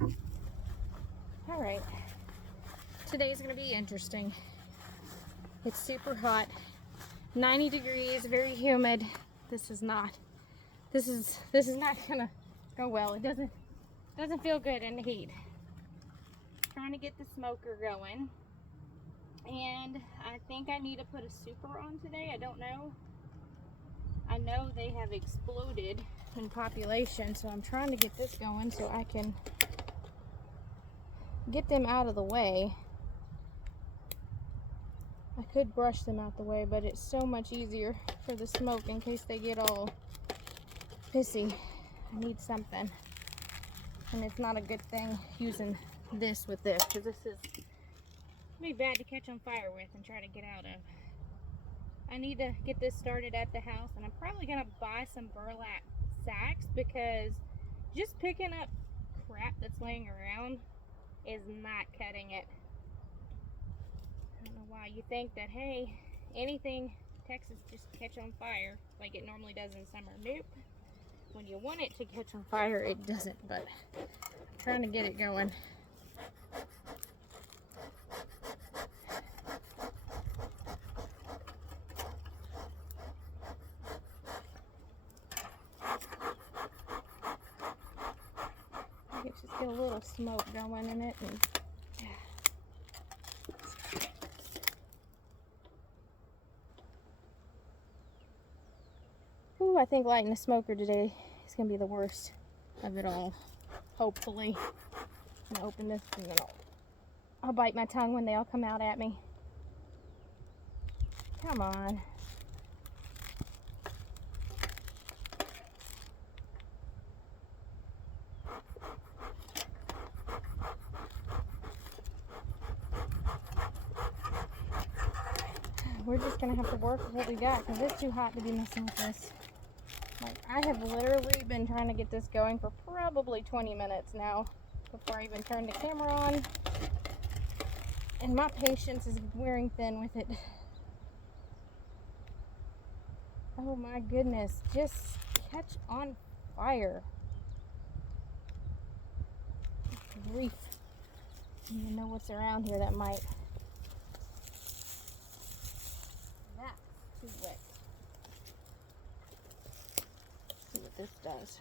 All right, today's gonna be interesting. It's super hot, 90 degrees, very humid. This is not gonna go well. It doesn't feel good in the heat. Trying to get the smoker going, and I think I need to put a super on today. I don't know. I know they have exploded in population, so I'm trying to get this going so I can get them out of the way. I could brush them out the way, but it's so much easier for the smoke in case they get all pissy. I need something, and it's not a good thing using this with this, because this is be bad to catch on fire with and try to get out of. I need to get this started at the house, and I'm probably gonna buy some burlap sacks, because just picking up crap that's laying around is not cutting it. I don't know why. You think that, hey, anything Texas just catch on fire like it normally does in summer. Nope. When you want it to catch on fire, it doesn't, but I'm trying to get it going. Let's just get a little smoke going in it. And ooh, I think lighting the smoker today is going to be the worst of it all. Hopefully. I'm going to open this and then I'll bite my tongue when they all come out at me. Come on. We're just going to have to work with what we got, because it's too hot to be messing with this. Like, I have literally been trying to get this going for probably 20 minutes now before I even turned the camera on. And my patience is wearing thin with it. Oh my goodness, just catch on fire. Grief. I don't even know what's around here that might. That's too wet. Let's see what this does.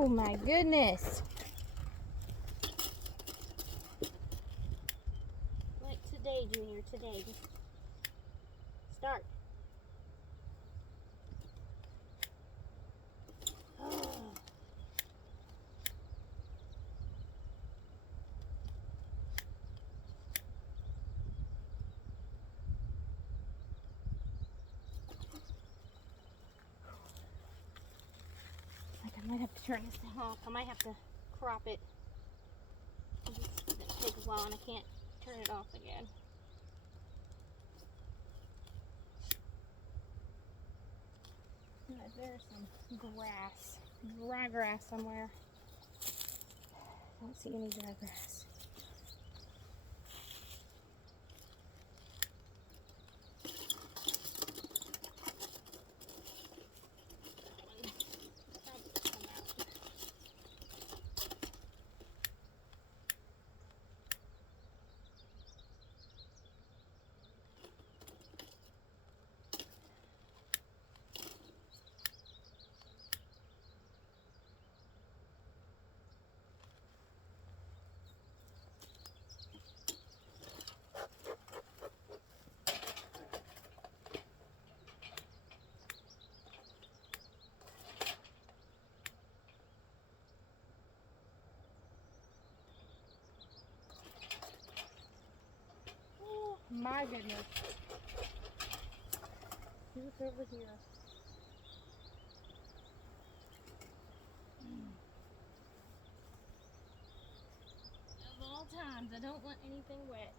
Oh my goodness. Like today, Junior, today. Just start. Oh. Like, I might have to turn this thing off. I might have to crop it. It takes a while and I can't turn it off again. There's some grass, dry grass somewhere. Don't see any dry grass. My goodness. See what's over here. Of all times, I don't want anything wet.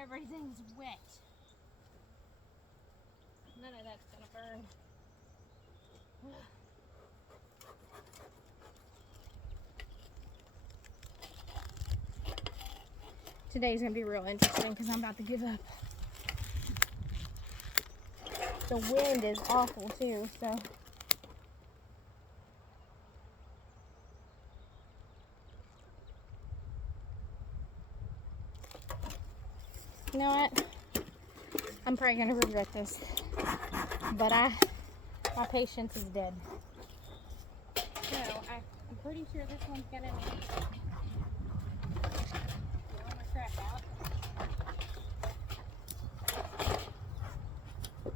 Everything's wet. None of that's gonna burn. Today's gonna be real interesting because I'm about to give up. The wind is awful too, so. You know what? I'm probably gonna regret this, but my patience is dead. So I'm pretty sure this one's gonna need all my crap out.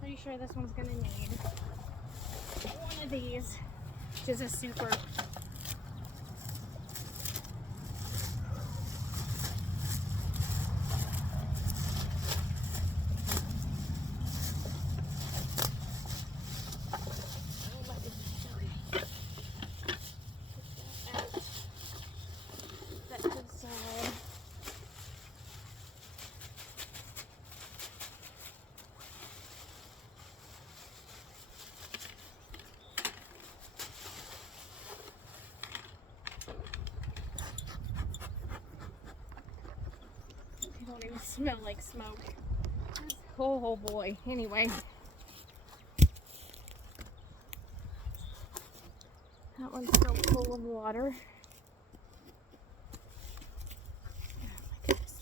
Pretty sure this one's gonna need one of these, which is a super. Don't even smell like smoke. Oh boy. Anyway. That one's so full of water. Oh my goodness.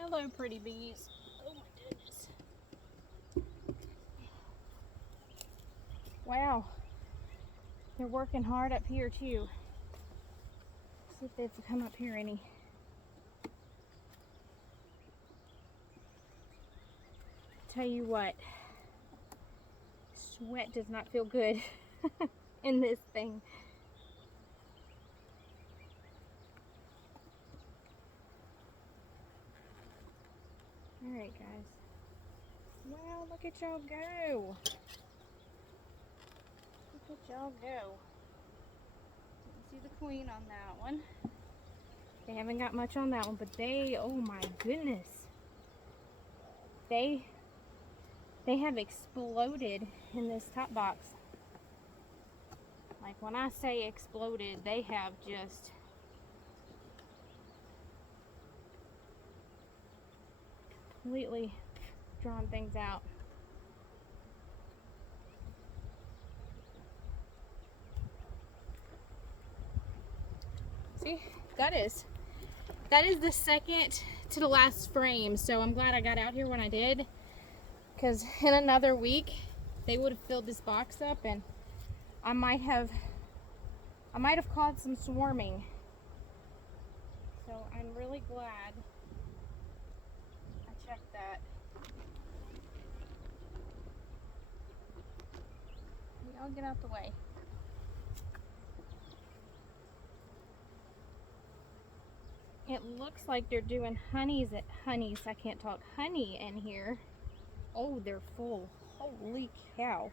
Hello, pretty bees. Oh my goodness. Wow. They're working hard up here too. See if they've come up here any. Tell you what, sweat does not feel good in this thing. Alright guys. Wow, look at y'all go. Look at y'all go. Didn't see the queen on that one. They haven't got much on that one, but they, oh my goodness. They have exploded in this top box. Like when I say exploded, they have just completely drawn things out. See, that is the second to the last frame, so I'm glad I got out here when I did, because in another week they would have filled this box up and I might have caught some swarming. So I'm really glad I checked that. I'll get out the way. It looks like they're doing honey in here. Oh, they're full. Holy cow.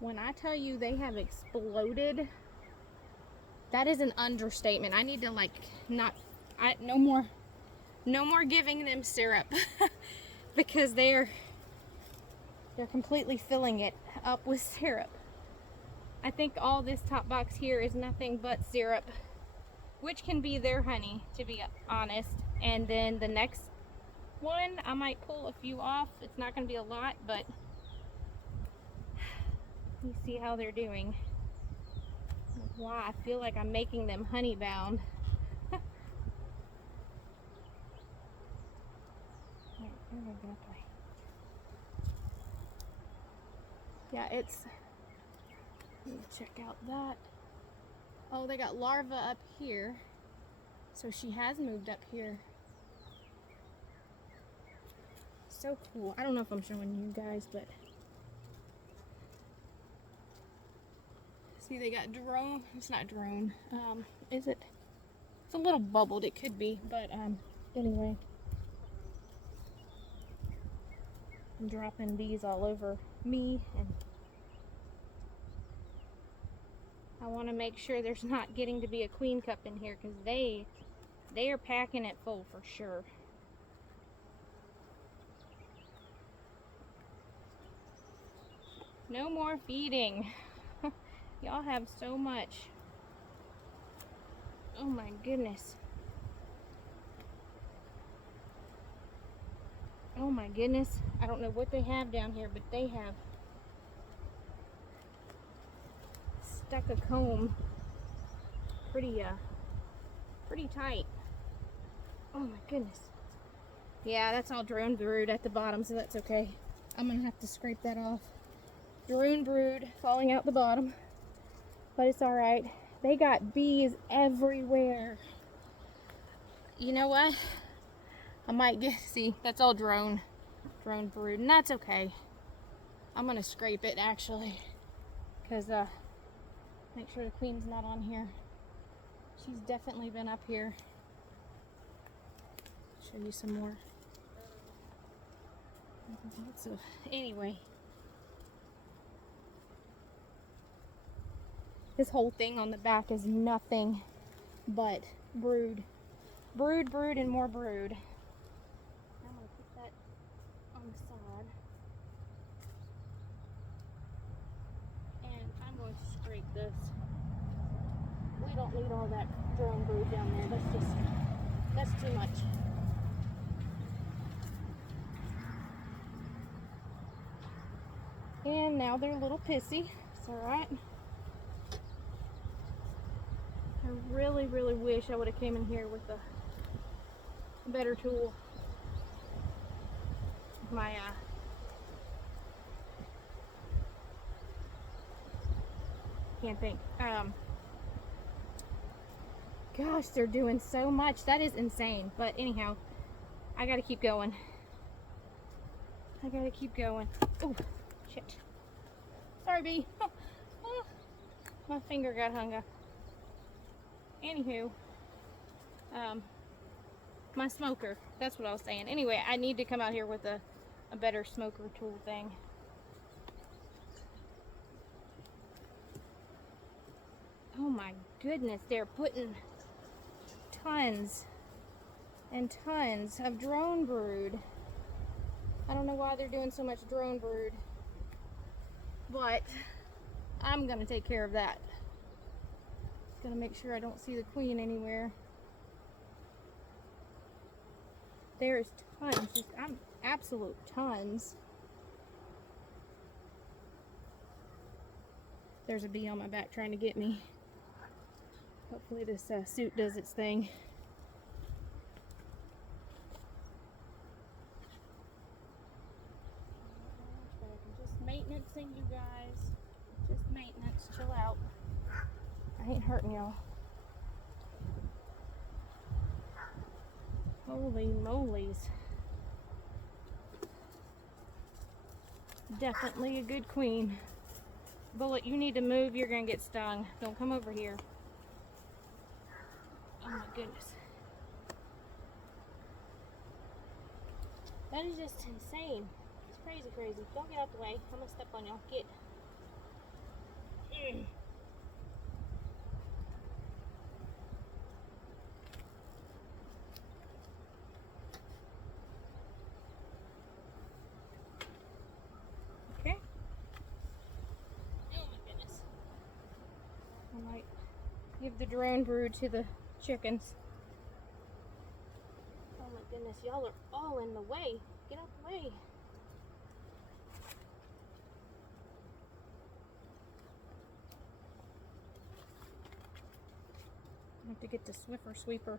When I tell you they have exploded, that is an understatement. I need to no more giving them syrup because they're completely filling it up with syrup. I think all this top box here is nothing but syrup, which can be their honey, to be honest. And then the next one, I might pull a few off. It's not going to be a lot, but you see how they're doing. Wow, I feel like I'm making them honey bound. Yeah, it's, let me check out that. Oh, they got larvae up here. So she has moved up here. So cool. I don't know if I'm showing you guys, but See, they got drone. It's not drone. Is it? It's a little bubbled. It could be, but anyway. I'm dropping bees all over me, and I want to make sure there's not getting to be a queen cup in here, because they are packing it full for sure. No more feeding. Y'all have so much. Oh my goodness. Oh my goodness. I don't know what they have down here, but they have stuck a comb pretty tight. Oh my goodness. Yeah, that's all drone brood at the bottom, so that's okay. I'm gonna have to scrape that off. Drone brood falling out the bottom, but it's all right. They got bees everywhere. You know what? I might get, see, that's all drone brood, and that's okay. I'm gonna scrape it actually, because make sure the queen's not on here. She's definitely been up here. Show you some more. So anyway, this whole thing on the back is nothing but brood. Brood, brood, and more brood. I'm gonna put that on the side. And I'm going to scrape this. We don't need all that drone brood down there. That's too much. And now they're a little pissy. It's alright. I really, really wish I would have came in here with a better tool. My can't think. Gosh, they're doing so much. That is insane. But anyhow, I gotta keep going. I gotta keep going. Oh, shit. Sorry, bee. My finger got hung up. Anywho, my smoker. That's what I was saying. Anyway, I need to come out here with a better smoker tool thing. Oh my goodness, they're putting tons and tons of drone brood. I don't know why they're doing so much drone brood, but I'm gonna take care of that. Gonna make sure I don't see the queen anywhere. There's tons, just absolute tons. There's a bee on my back trying to get me. Hopefully this suit does its thing. Just maintenancing, you guys. Just maintenance. Chill out. I ain't hurting y'all. Holy molies. Definitely a good queen. Bullet, you need to move. You're gonna get stung. Don't come over here. Oh my goodness. That is just insane. It's crazy, crazy. Don't get out the way. I'm gonna step on y'all. Get. Okay. Oh my goodness. I might give the drone brood to the chickens. Oh my goodness, y'all are all in the way. Get out the way. I have to get the Swiffer sweeper.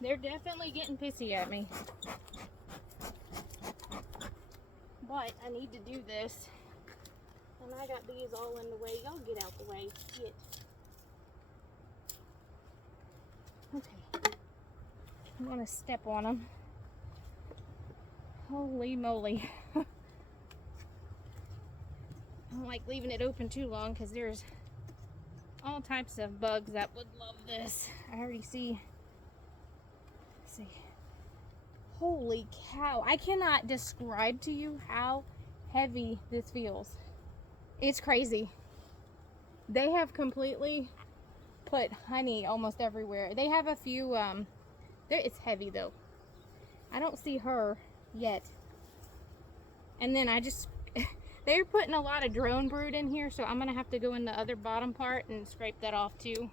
They're definitely getting pissy at me. But I need to do this. And I got bees all in the way. Y'all get out the way. Get. Okay. I'm gonna step on them. Holy moly. don't like leaving it open too long because there's all types of bugs that would love this. I already see. Let's see. Holy cow. I cannot describe to you how heavy this feels. It's crazy. They have completely put honey almost everywhere. They have a few, it's heavy though. I don't see her yet. And then they're putting a lot of drone brood in here, so I'm going to have to go in the other bottom part and scrape that off too.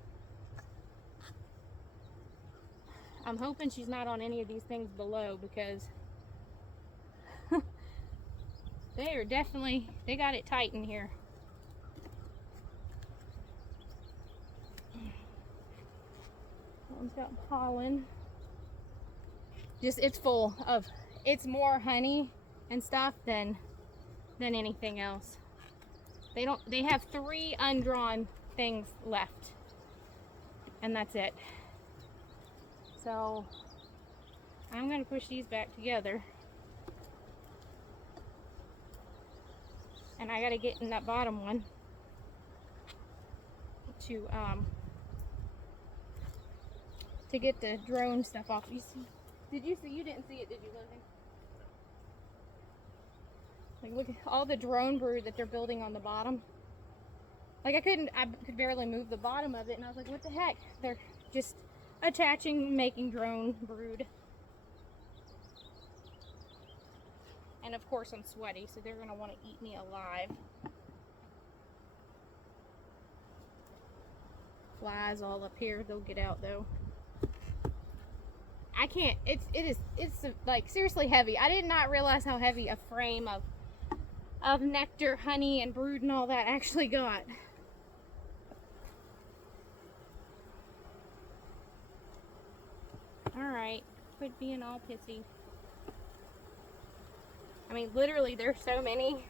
I'm hoping she's not on any of these things below because they got it tight in here. That one's got pollen. It's full of, it's more honey and stuff than anything else. They have 3 undrawn things left, and that's it. So I'm gonna push these back together, and I gotta get in that bottom one to get the drone stuff off. You see? Did you see? You didn't see it, did you, Logan? Like, look at all the drone brood that they're building on the bottom. Like, I could barely move the bottom of it, and I was like, what the heck? They're just attaching, making drone brood. And of course I'm sweaty, so they're gonna want to eat me alive. Flies all up here, they'll get out though. I can't, it's like seriously heavy. I did not realize how heavy a frame of nectar, honey, and brood and all that actually got. Alright, quit being all pissy. I mean, literally, there's so many.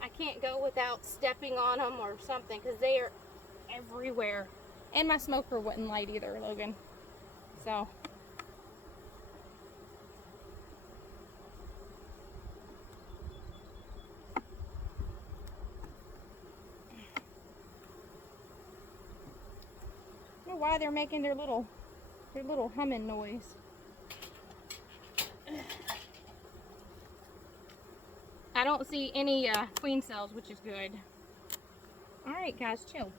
I can't go without stepping on them or something because they are everywhere. And my smoker wouldn't light either, Logan. So. I don't know why they're making their little humming noise. I don't see any queen cells, which is good. Alright guys, chill.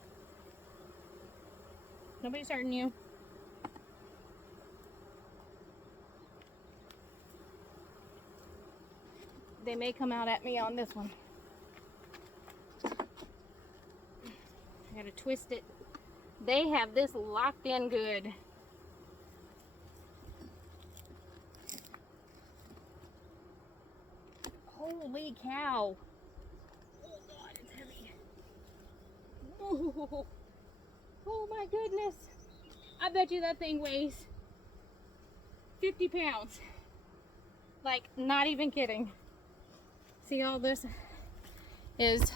Nobody's hurting you. They may come out at me on this one. I gotta twist it. They have this locked in good. Holy cow. Oh God, it's heavy. Oh, oh my goodness. I bet you that thing weighs 50 pounds. Like, not even kidding. See, all this is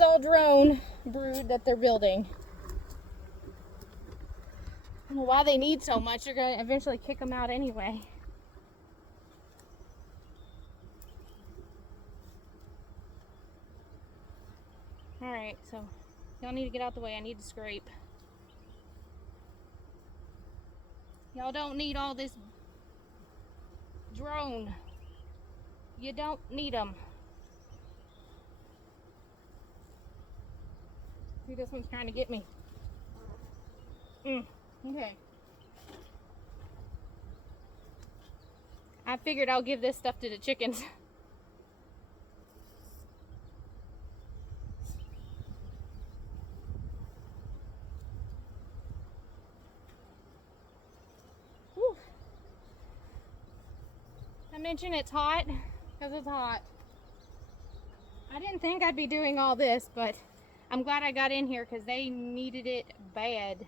all drone brood that they're building. I don't know why they need so much. They're going to eventually kick them out anyway. Alright, so y'all need to get out the way. I need to scrape. Y'all don't need all this drone. You don't need them. See, this one's trying to get me. Okay. I figured I'll give this stuff to the chickens. Whew. I mentioned it's hot because it's hot. I didn't think I'd be doing all this, but I'm glad I got in here because they needed it bad.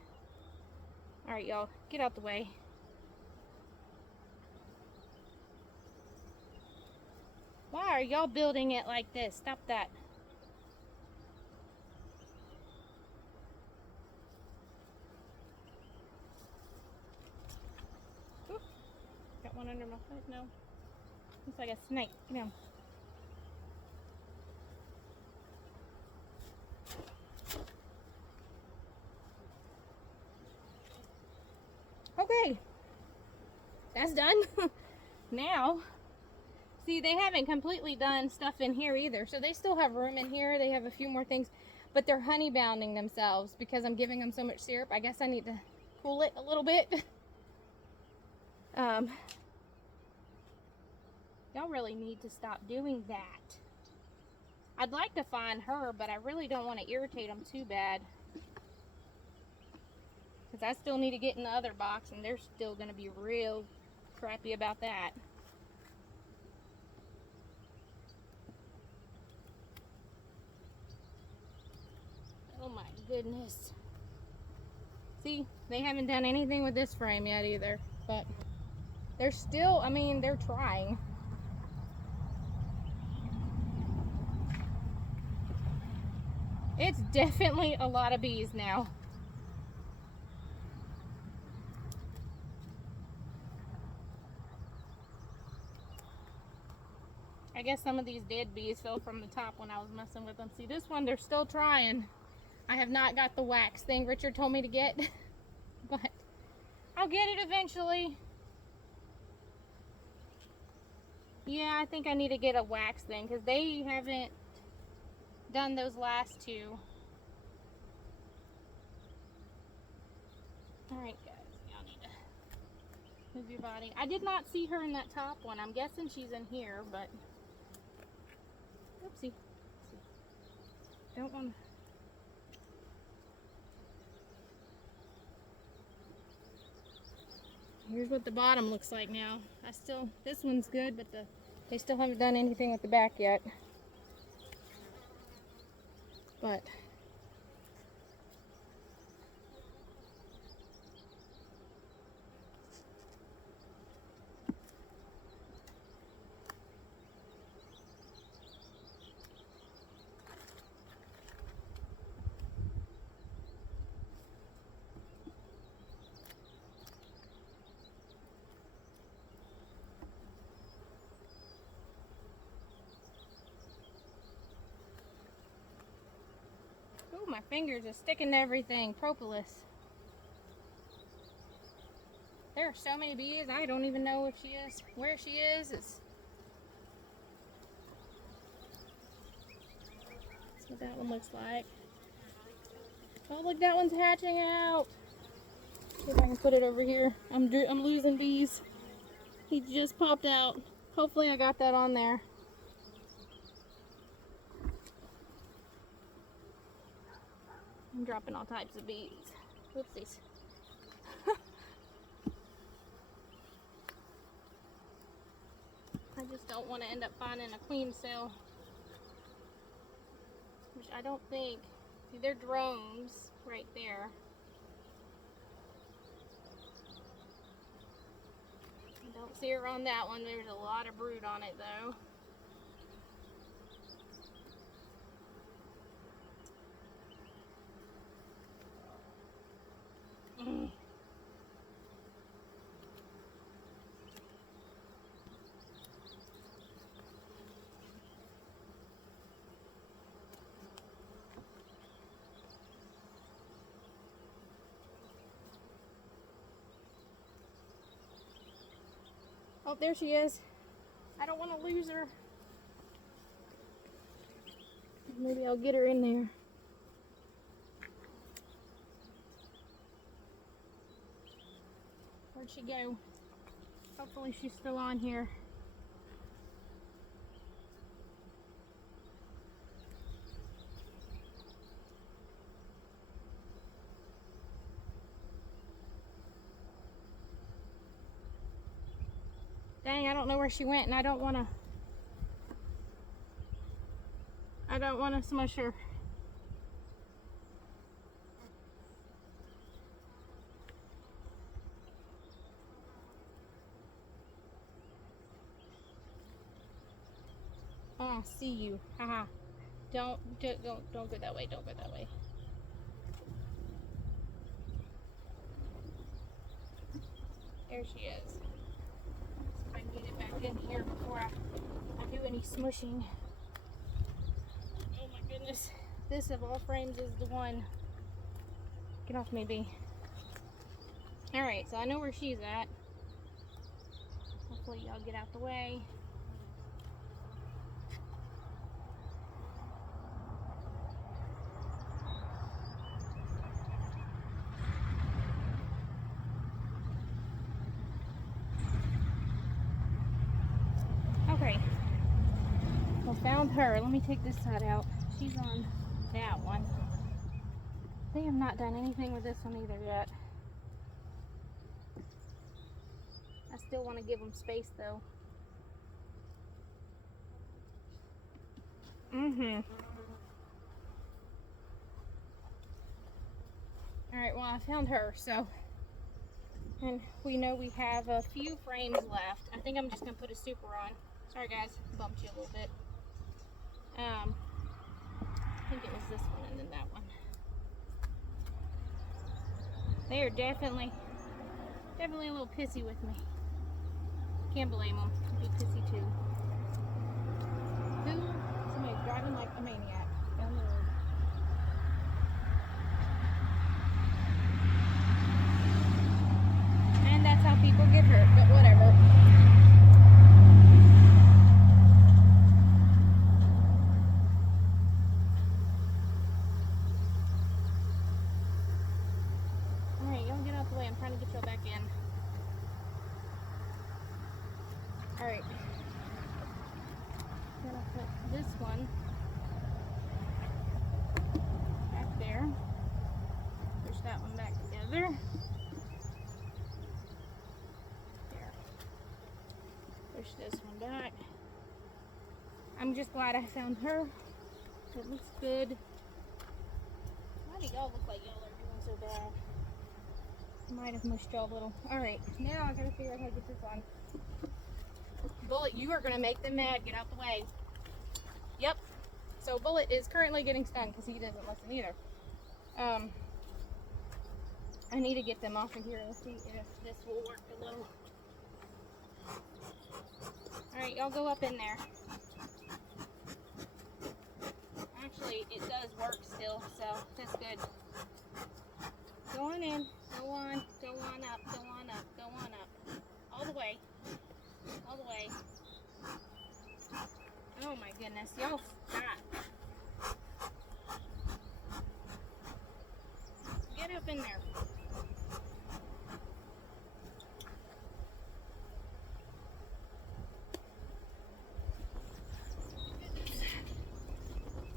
Alright, y'all, get out the way. Why are y'all building it like this? Stop that. Oop. Got one under my foot. No. Looks like a snake. Come on. that's done. Now, see, they haven't completely done stuff in here either. So they still have room in here. They have a few more things, but they're honey bounding themselves because I'm giving them so much syrup. I guess I need to cool it a little bit. Y'all really need to stop doing that. I'd like to find her, but I really don't want to irritate them too bad. Because I still need to get in the other box, and they're still going to be real crappy about that. Oh my goodness. See, they haven't done anything with this frame yet either, but they're still, I mean, they're trying. It's definitely a lot of bees now. I guess some of these dead bees fell from the top when I was messing with them. See, this one, they're still trying. I have not got the wax thing Richard told me to get, but I'll get it eventually. Yeah, I think I need to get a wax thing because they haven't done those last two. Alright guys, y'all need to move your body. I did not see her in that top one. I'm guessing she's in here, but oopsie. Don't want to. Here's what the bottom looks like now. This one's good, but they still haven't done anything with the back yet. But oh, my fingers are sticking to everything. Propolis. There are so many bees. I don't even know if she is, where she is. That's what that one looks like. Oh, look, that one's hatching out. See if I can put it over here. I'm losing bees. He just popped out. Hopefully I got that on there. I'm dropping all types of bees. Whoopsies. I just don't want to end up finding a queen cell. Which I don't think. See, they're drones right there. I don't see her on that one. There's a lot of brood on it though. Oh, there she is. I don't want to lose her. Maybe I'll get her in there. Where'd she go? Hopefully she's still on here. Dang, I don't know where she went, and I don't want to smush her. Oh, I see you. Haha. Don't go that way. Don't go that way. There she is. I can get it back in here before I do any smushing. Oh my goodness. This of all frames is the one. Get off me, bee. Alright, so I know where she's at. Hopefully y'all get out the way. Okay. Well, found her. Let me take this side out. She's on that one. They have not done anything with this one either yet. I still want to give them space though. Alright, well I found her, so. And we know we have a few frames left. I think I'm just going to put a super on. Sorry guys, bumped you a little bit. I think it was this one and then that one. They are definitely a little pissy with me. Can't blame them. Be pissy too. Somebody's driving like a maniac down the road. And that's how people get hurt, but whatever. Alright, y'all get out the way. I'm trying to get y'all back in. Alright. I'm gonna put this one back there. Push that one back together. There. Push this one back. I'm just glad I found her. It looks good. Why do y'all look like y'all are doing so bad? Might have mushed y'all a little. Alright, now I gotta figure out how to get this on. Bullet, you are gonna make them mad. Get out the way. Yep. So Bullet is currently getting stung because he doesn't listen either. I need to get them off of here. Let's see if this will work a little. Alright, y'all go up in there. Actually, it does work still, so that's good. Go on in. Go on up. Go on up. Go on up. All the way. All the way. Oh my goodness, y'all stop. Get up in there.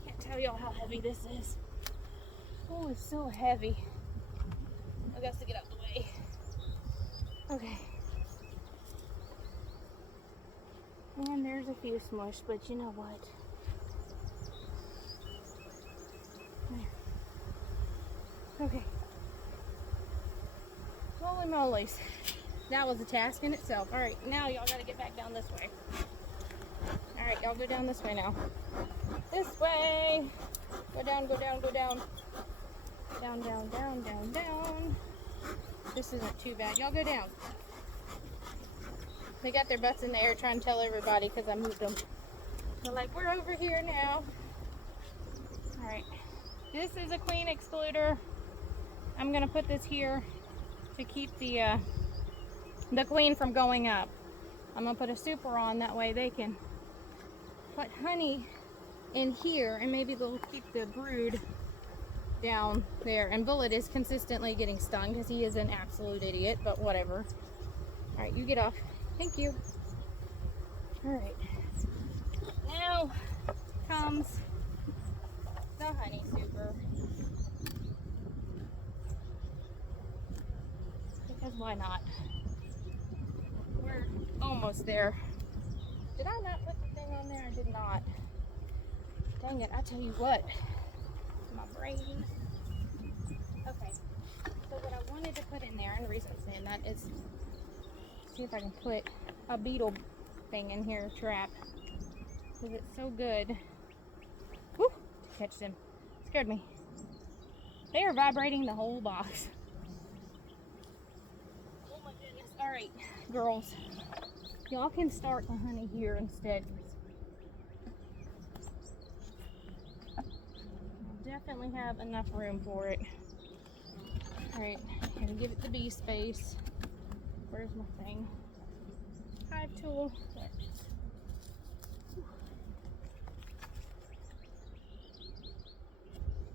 Can't tell y'all how heavy this is. Oh, it's so heavy. I got to get out the way. Okay. And there's a few smushed, but you know what? There. Okay. Holy mollies. That was a task in itself. Alright, now y'all gotta get back down this way. Alright, y'all go down this way now. This way! Go down, go down, go down. Down, down, down, down, down. This isn't too bad. Y'all go down. They got their butts in the air trying to tell everybody because I moved them. They're like, we're over here now. Alright. This is a queen excluder. I'm going to put this here to keep the queen from going up. I'm going to put a super on, that way they can put honey in here and maybe they'll keep the brood down there. And Bullet is consistently getting stung because he is an absolute idiot, but whatever. Alright, you get off. Thank you. Alright. Now comes the honey super. Because why not? We're almost there. Did I not put the thing on there? I did not. Dang it, I tell you what. My brain. Okay. So what I wanted to put in there, and the reason I'm saying that is see if I can put a beetle thing in here, trap, because it's so good. Woo! To catch them. Scared me. They are vibrating the whole box. Oh my goodness. Alright, girls. Y'all can start the honey here instead. I'll definitely have enough room for it. Alright, I'm gonna give it the bee space. Where's my thing? hive tool.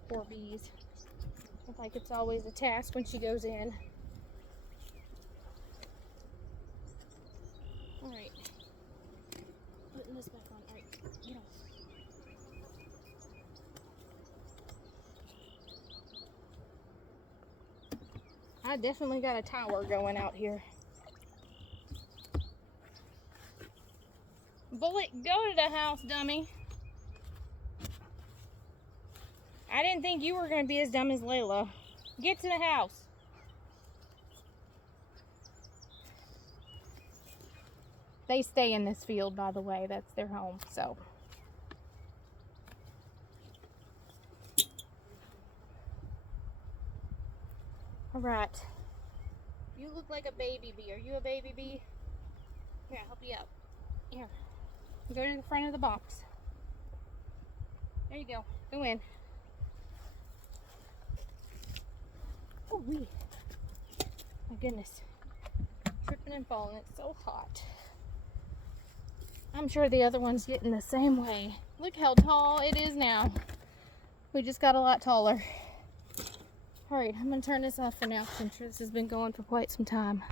Poor bees. Look like it's always a task when she goes in. Alright. Putting this back on. Alright, get on. I definitely got a tower going out here. Bullet, go to the house, dummy. I didn't think you were going to be as dumb as Layla. Get to the house. They stay in this field, by the way. That's their home, so. All right. You look like a baby bee. Are you a baby bee? Here, I'll help you out. Here. Go to the front of the box. There you go. Go in. Oh, wee. My goodness. Tripping and falling. It's so hot. I'm sure the other one's getting the same way. Look how tall it is now. We just got a lot taller. Alright, I'm going to turn this off for now since this has been going for quite some time.